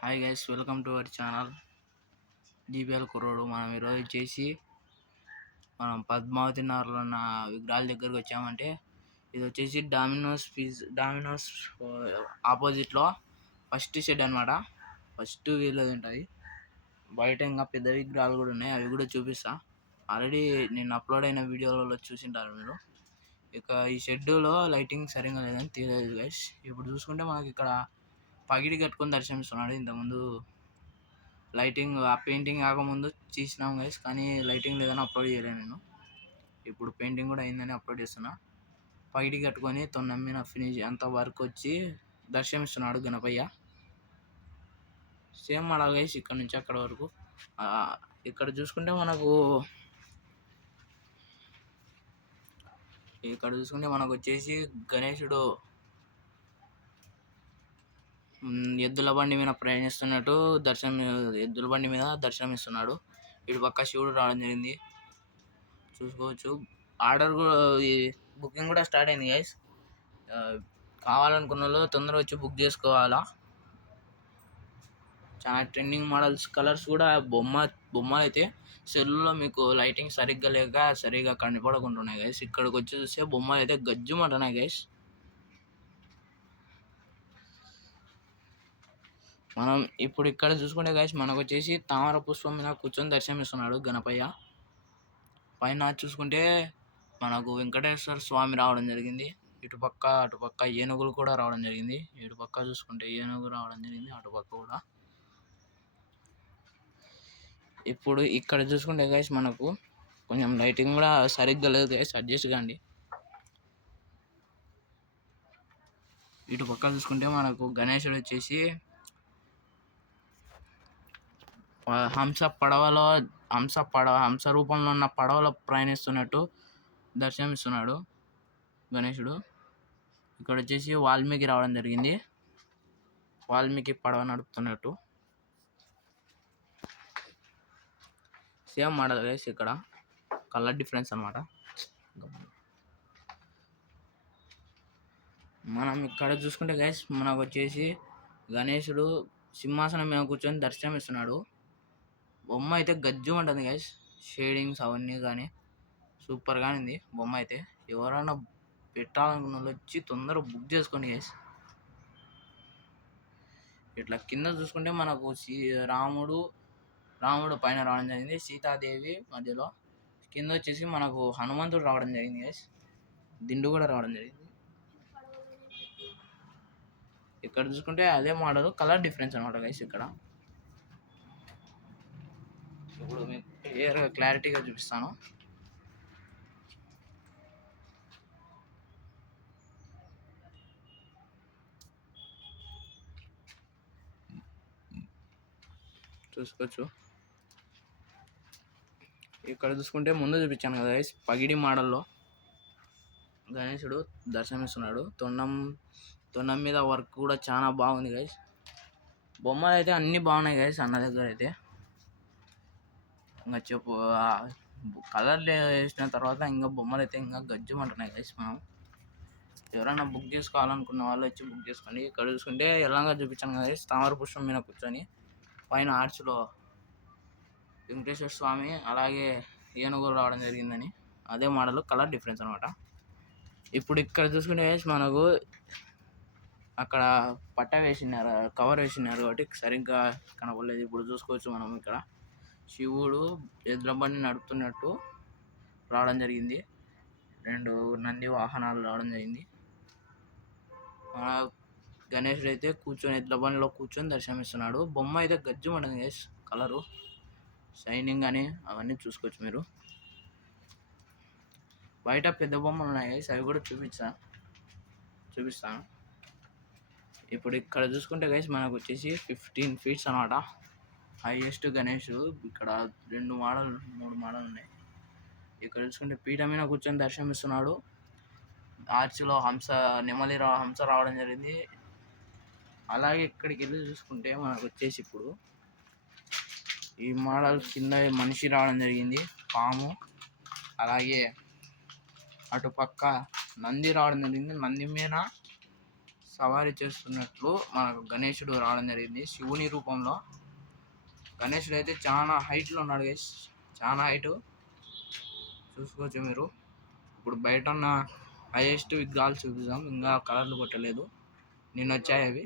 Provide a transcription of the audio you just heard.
Hi guys, welcome to our channel GBL కుర్రోడు. మనం ఈరోజు చేసి మనం పద్మావతి నగర్లో ఉన్న విగ్రహాల దగ్గరకు వచ్చామంటే ఇది వచ్చేసి డామినోస్ ఆపోజిట్లో ఫస్ట్ షెడ్ అనమాట. ఫస్ట్ వీళ్ళది ఉంటుంది. బయట ఇంకా పెద్ద విగ్రహాలు కూడా ఉన్నాయి, అవి కూడా చూపిస్తా. ఆల్రెడీ నేను అప్లోడ్ అయిన వీడియోలలో చూసింటారు మీరు. ఇక ఈ షెడ్యూలో లైటింగ్ సరిగ్గా లేదని తెలియదు గైస్. ఇప్పుడు చూసుకుంటే మనకి ఇక్కడ పగిడి కట్టుకొని దర్శనమిస్తున్నాడు. ఇంతకుముందు లైటింగ్ పెయింటింగ్ కాకముందు తీసినాం గైస్, కానీ లైటింగ్ లేదని అప్లోడ్ చేయలేను నేను. ఇప్పుడు పెయింటింగ్ కూడా అయిందని అప్లోడ్ చేస్తున్నా. పగిడి కట్టుకొని తొన్నమ్మిన ఫినిష్ అంత వర్క్ వచ్చి దర్శనమిస్తున్నాడు గణపయ్య. సేమ్ మోడల్ గైస్ ఇక్కడ నుంచి అక్కడ వరకు. ఇక్కడ చూసుకుంటే మనకు వచ్చేసి గణేశుడు ఎద్దుల బండి మీద ప్రయాణిస్తున్నట్టు ఎద్దుల బండి మీద దర్శనమిస్తున్నాడు. ఇటు పక్క శివుడు రావడం జరిగింది, చూసుకోవచ్చు. ఆర్డర్ కూడా బుకింగ్ కూడా స్టార్ట్ అయింది గైస్. కావాలనుకున్న వాళ్ళు తొందరగా వచ్చి బుక్ చేసుకోవాలా. చాలా ట్రెండింగ్ మోడల్స్, కలర్స్ కూడా బొమ్మలు అయితే సెల్లులో మీకు లైటింగ్ సరిగ్గా లేక సరిగ్గా కనపడకుంటున్నాయి గైస్. ఇక్కడికి వచ్చి చూస్తే బొమ్మలు అయితే గజ్జుమంటున్నాయి గైస్. మనం ఇప్పుడు ఇక్కడ చూసుకుంటే గైస్ మనకు వచ్చేసి తామర పుష్పం మీద కూర్చొని దర్శనమిస్తున్నాడు గణపయ్య. పైన చూసుకుంటే మనకు వెంకటేశ్వర స్వామి రావడం జరిగింది. అటుపక్క ఏనుగులు కూడా రావడం జరిగింది. ఇటుపక్క చూసుకుంటే ఏనుగు రావడం జరిగింది, అటుపక్క కూడా. ఇప్పుడు ఇక్కడ చూసుకుంటే గైస్ మనకు కొంచెం లైటింగ్ కూడా సరిగ్గా లేదు గైస్, అడ్జస్ట్ కాండి. ఇటుపక్క చూసుకుంటే మనకు గణేశుడు వచ్చేసి హంస రూపంలో ఉన్న పడవలో ప్రయాణిస్తున్నట్టు దర్శనమిస్తున్నాడు గణేశుడు. ఇక్కడ వచ్చేసి వాల్మీకి రావడం జరిగింది, వాల్మీకి పడవ నడుపుతున్నట్టు. సేమ్ మోడల్ గైస్, ఇక్కడ కలర్ డిఫరెన్స్ అనమాట. మనం ఇక్కడ చూసుకుంటే గైస్ మనకు వచ్చేసి గణేశుడు సింహాసనం మీద కూర్చొని దర్శనమిస్తున్నాడు. బొమ్మ అయితే గజ్జు ఉంటుంది గైస్, షేడింగ్స్ అవన్నీ కానీ సూపర్గా ఉంది బొమ్మ అయితే. ఎవరైనా పెట్టాలనుకున్న వాళ్ళు వచ్చి తొందరగా బుక్ చేసుకోండి గైస్. ఇట్లా కింద చూసుకుంటే మనకు రాముడు పైన రావడం జరిగింది, సీతాదేవి మధ్యలో. కింద వచ్చేసి మనకు హనుమంతుడు రావడం జరిగింది గైస్, దిండు కూడా రావడం జరిగింది. ఇక్కడ చూసుకుంటే అదే మోడల్, కలర్ డిఫరెన్స్ అనమాట గైస్. ఇక్కడ ఇప్పుడు మీకు క్లియర్గా క్లారిటీగా చూపిస్తాను. చూసుకోవచ్చు. ఇక్కడ చూసుకుంటే ముందు చూపించాను కదా గైస్, పగిడి మోడల్లో గణేశుడు దర్శనమిస్తున్నాడు. తొండం మీద వర్క్ కూడా చాలా బాగుంది గైస్. బొమ్మలు అయితే అన్నీ బాగున్నాయి గైస్ అన్న దగ్గర అయితే. ఇంకా కలర్ వేసిన తర్వాత ఇంకా బొమ్మలు అయితే ఇంకా గజ్జుమంటున్నాయి గైస్. మనం ఎవరైనా బుక్ చేసుకోవాలనుకున్న వాళ్ళు వచ్చి బుక్ చేసుకోండి. ఇక్కడ చూసుకుంటే ఎలాగా చూపించాను కదా గైస్, తామర పుష్పం మీద కూర్చొని పైన ఆర్చ్లో వెంకటేశ్వర స్వామి అలాగే ఏనుగులు రావడం జరిగిందని. అదే మోడల్, కలర్ డిఫరెన్స్ అనమాట. ఇప్పుడు ఇక్కడ చూసుకుంటే మనకు అక్కడ పట్ట వేసినారు, కవర్ వేసినారు కాబట్టి సరిగ్గా కనపడలేదు. ఇప్పుడు చూసుకోవచ్చు మనం ఇక్కడ శివుడు ఎద్దుల బండి నడుపుతున్నట్టు రావడం జరిగింది. 2 నంది వాహనాలు రావడం జరిగింది. గణేశుడు అయితే ఎద్దుల బండిలో కూర్చొని దర్శనమిస్తున్నాడు. బొమ్మ అయితే గజ్జు ఉంటుంది గైస్, కలరు షైనింగ్ అని అవన్నీ చూసుకోవచ్చు మీరు. బయట పెద్ద బొమ్మలు ఉన్నాయి గైస్, అవి కూడా చూపిస్తాను. ఇప్పుడు ఇక్కడ చూసుకుంటే గైస్ మనకు వచ్చేసి 15 feet అనమాట హైయెస్ట్ గణేష్. ఇక్కడ 3 మోడల్ ఉన్నాయి. ఇక్కడ చూసుకుంటే పీఠ మీద కూర్చొని దర్శనమిస్తున్నాడు. ఆర్చ్లో హంస రావడం జరిగింది. అలాగే ఇక్కడికి వెళ్ళి చూసుకుంటే మనకు వచ్చేసి ఇప్పుడు ఈ మోడల్ కింద మనిషి రావడం జరిగింది, పాము. అలాగే అటుపక్క నంది రావడం జరిగింది, నంది మీద సవారీ చేస్తున్నట్లు మనకు గణేశుడు రావడం జరిగింది శివుని రూపంలో. గణేశుడు అయితే చాలా హైట్లో ఉన్నాడు గైస్, చాలా హైట్ చూసుకోవచ్చు మీరు. ఇప్పుడు బయట ఉన్న హైయెస్ట్ విగ్రహాలు చూపిద్దాం, ఇంకా కలర్లు కొట్టలేదు, నిన్న వచ్చాయి అవి.